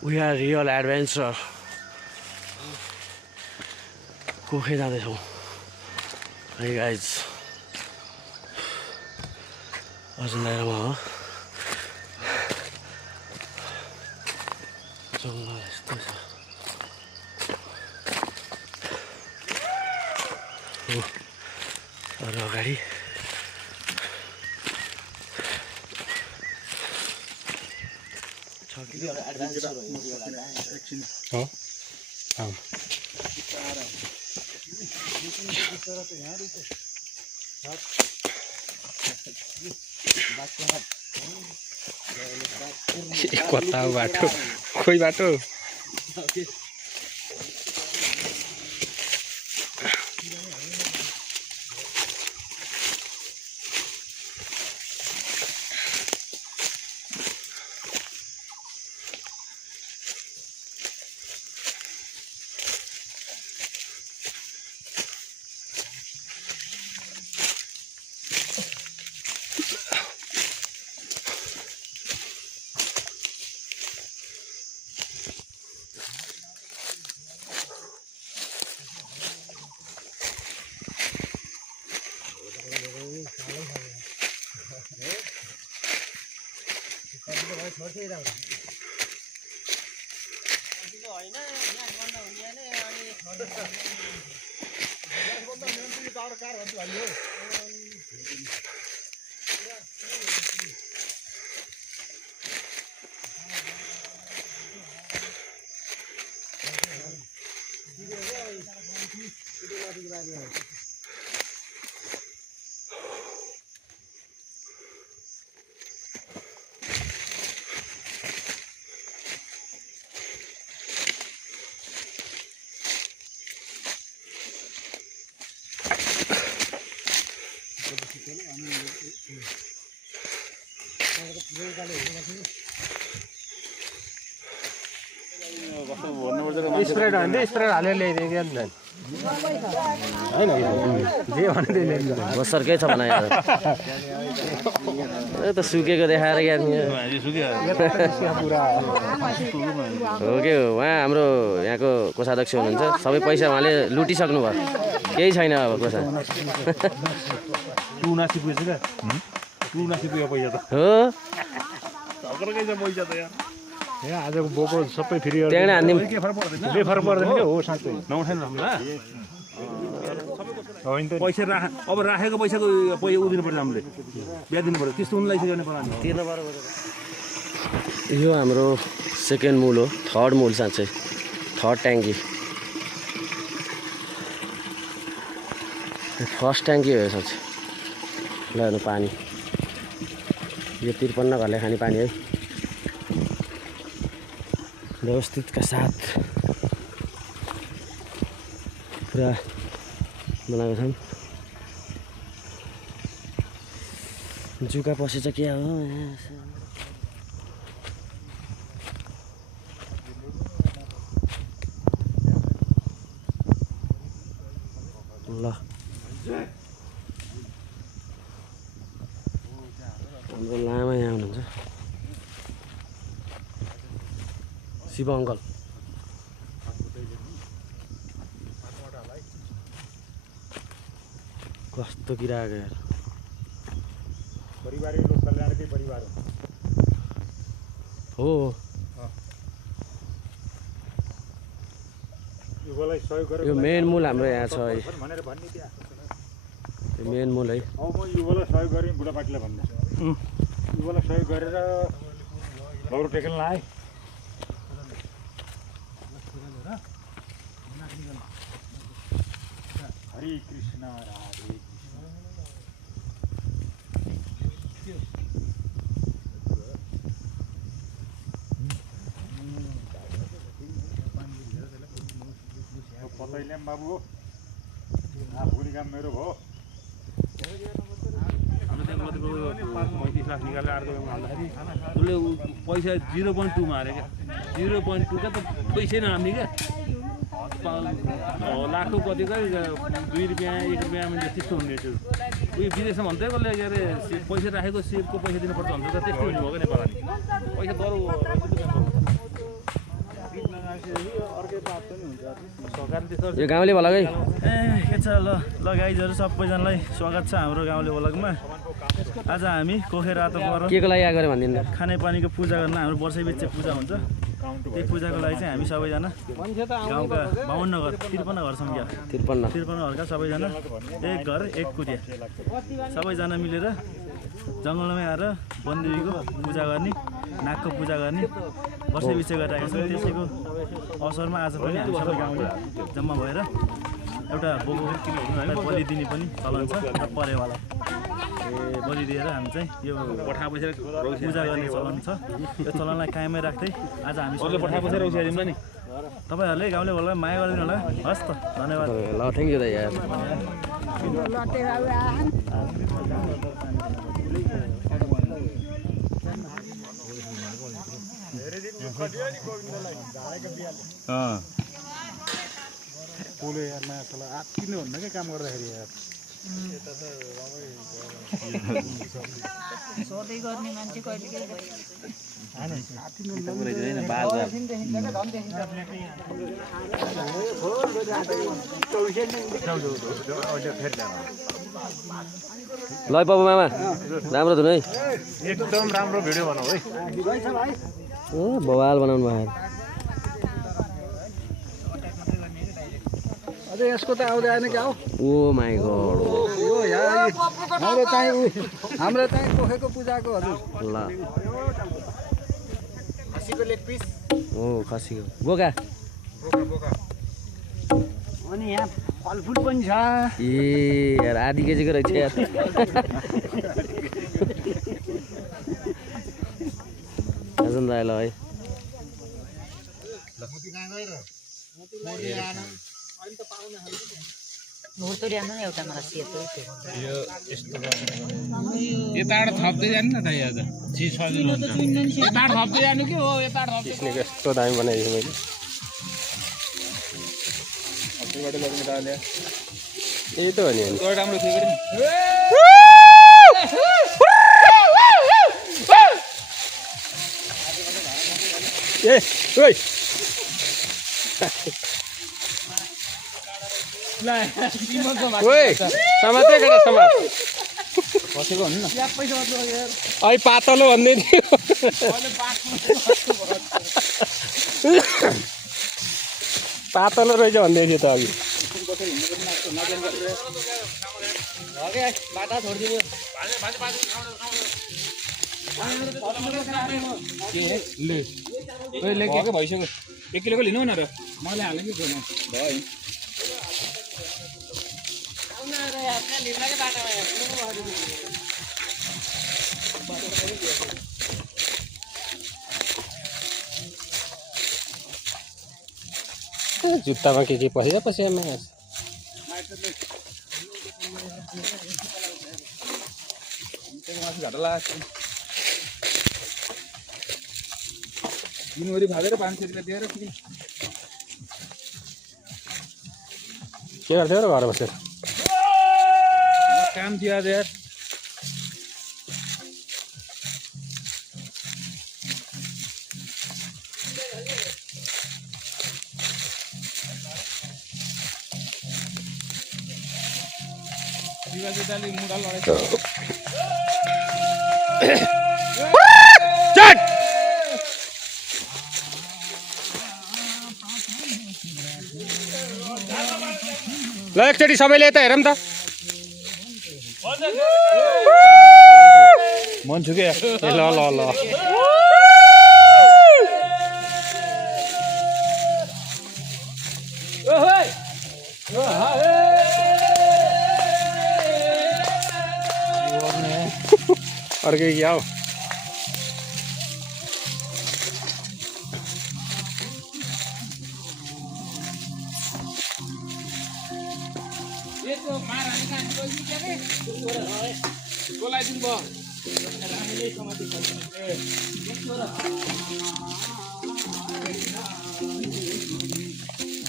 We are real adventure. कुखे जाँदैछौँ है guys. Arjun दाइरामा हो। जङ्गल यस्तो छ। अरू अगाडि कता बाटो खोइ बाटो स्प्रेड हाल्दै स्प्रेड हालेर ल्याइदिएको नि त हैन जे भने त्यही ल्याइदिन्छ बसरकै छ भने यार ए त सुकेको देखाएर यार हो के हो उहाँ हाम्रो यहाँको कोषाध्यक्ष हुनुहुन्छ सबै पैसा उहाँले लुटिसक्नु भयो केही छैन अब कोषा 279 पुगेछ क्या 279 पुग्यो पैसा त हो सरकारकै छ पैसा त यार ए आजको बोको सबै फेरि त्यहाँ हान्दिम के फरक पर्दैन के हो साँच्चै नउठाइन होला होइन त पैसा अब राखेको पैसाको पैसा उदिनु पर्छ हामीले बिहा दिनु पर्छ त्यस्तो उनलाई चाहिँ पर्दैन तिर्न पर्यो यो हाम्रो सेकेन्ड मूल हो थर्ड मूल साँच्चै थर्ड ट्याङ्की फर्स्ट ट्याङ्की हो साँच्चै ल हेर्नु पानी यो 53 घरले खाने पानी है व्यवस्थितका साथ पुरा बनाएको छन् जुका पसेछ क्या हो ल हाम्रो लामा यहाँ हुनुहुन्छ शिव अङ्कल कस्तो किराएको यार परिवारिक लोक कल्याणकै परिवार हो युवालाई सहयोग गरेर यो मेन मूल हाम्रो यहाँ छ है भनेर भन्ने त्यहाँ यो मेन मूल है अब म युवालाई सहयोग गरेँ बुढापाटीलाई भन्ने युवालाई सहयोग गरेर लौरो टेकेल लाएँ हरे कृष्ण राधे पतैल्याम बाबु आफूले काम मेरो भयो 35 लाख निकालेर अर्को भन्दाखेरि उसले पैसा 0.2 मा हारे क्या 0.2 का त पैसै नहाम्ने क्या लाखौँ कति गरी 2 रुपियाँ 1 रुपियाँमा त्यस्तो हुने थियो उयो विदेशमा भन्दै कसले के अरे पैसा राखेको सेबको पैसा दिनुपर्छ भन्छ त त्यस्तो हुने भयो क्या नेपालमा पैसा दरो यो गाउँले भलकै के छ ल गाइजहरू सबैजनालाई स्वागत छ हाम्रो गाउँले भलकमा। आज हामी कोखे रातो पर के को लागि आएको रे भनिदिनु त। खानेपानीको पूजा गर्न हाम्रो वर्षैपिच्छे पूजा हुन्छ। त्यही पूजाको लागि चाहिँ हामी सबैजना गाउँका 52 घर 53 घर छौँ क्या 53 घरका सबैजना एक घर एक कुटिया सबैजना मिलेर जङ्गलमै आएर वनदेवीको पूजा गर्ने नागको पूजा गर्ने वर्षैपिच्छे गरिरहेका छौँ। त्यसैको अवसरमा आज पनि हामी सबै गाउँले जम्मा भएर एउटा बोकोलाई बलि दिने पनि चलन छ र परेवाला बलि दिएर हामी चाहिँ यो पूजा गर्ने चलन छ। यो चलनलाई कायमै राख्दै आज हामी तपाईँहरूले गाउँले बोल्दा माया गरिदिनु होला। हस् त धन्यवाद। ल थ्याङ्क यू दाइ यार। पोलो यार माछाला आत्तिनु भन्दा के काम गर्दाखेरि यार सधैँ गर्ने मान्छे कहिले कहिले ल बाबु मामा राम्रो धुन है। एकदम राम्रो भिडियो बनाऊ है। बवाल बनाउनु भयो। अझै यसको त आउँदै आएन क्या हो। ओ माई गॉड यो यार हाम्रो चाहिँ कोखेको पूजाको हजुर ल खसीको लेग पिस ओ खसीको बोका अनि यहाँ फलफुल पनि छ। ए यार आधी केजीको रहेछ यार। आजन दाइ ल है। मोर्तोरियामा एउटा मलाई सेतो यताबाट थप्दै जानु न त यहाँ त जी सजिलो हुन्छ। यताबाट थप्दै जानु के हो यताबाट थप्दै किसिमको यस्तो दामी बनाइदिएँ मैले। यही त हो नि अनि। राम्रो थियो नि। ए ओइ ओइ समाते केटा समात खसेको भन्नु न ऐ पातलो भन्दै थियो। पातलो रहेछ भन्दै थियो त अघि। लेखेको भइसक्यो 1 किलोको लिनु न र मैले हालेँ कि भयो जुत्तामा के पसिरहेको पसियामा दिनभरि भागेर 500 रुपियाँ दिएर के गर्थ्यो र घर बसेर। काम थियो आज यार। शिवाजी मुडा लडाइ ल एकचोटि सबैले यता हेरौँ त। मन छु क्या। ए ल ल ल अर्कै क्या हो।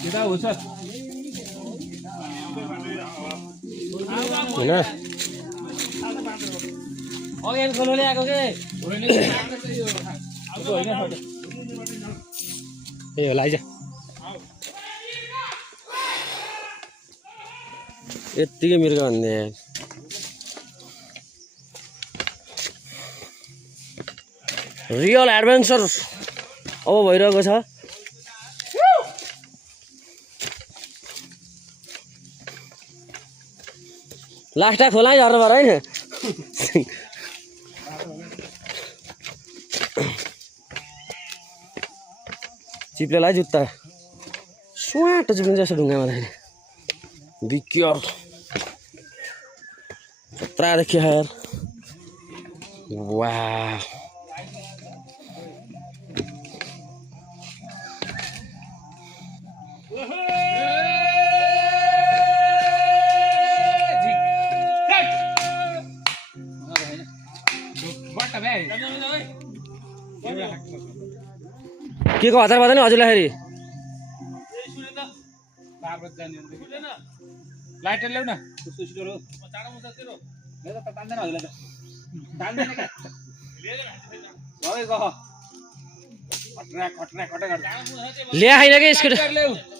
केटा हो सर होइन अघि खोलो ल्याएको के ए होला आइज यत्तिकै मृग भन्ने रियल एडभेन्चर अब भइरहेको छ लास्टा खोला झर्नु पर्यो होइन चिप्लेलाई जुत्ता स्वाट चिप्लिन्छ जस्तो ढुङ्गामा राख्ने बिक्यो खतरा देखियो यार वाह के को हतार पर्दैन हजुरलाई फेरि लाइटर ल्याउ न कस्तो स्टोर हो चाँडो मुद्दा तेरो मेरो त तान्दैन हजुरलाई त तान्दैन क्या गयो गयो खट्रा खट्रा खट्रा ल्या होइन कि स्कुटर ल्याउ